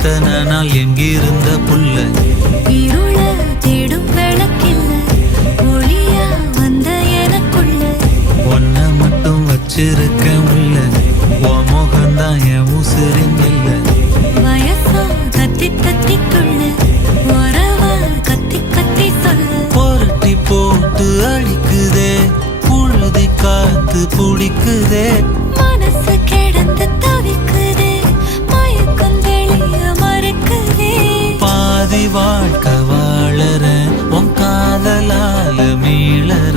இத்தனை நாள் எங்கிருந்த புள்ள இருள தேடும் விளக்கில்ல ஒளியா வந்த எனக்குள்ள ஒன்ன மட்டும் வச்சிருக்க உள்ள உன் முகம்தான் என் உசுரின் இல்ல வயசோ கத்தி கத்தி துள்ள உறவா கத்தி கத்தி சொல்ல புரட்டி போட்டு அடிக்குதே புழுதி காத்து புடிக்குதே மனசு கிடந்து தவிக்குதே மயக்கம் தெளிய மறக்குதே பாதி வாழ்க்கை வாழற உன் காதலால மீளற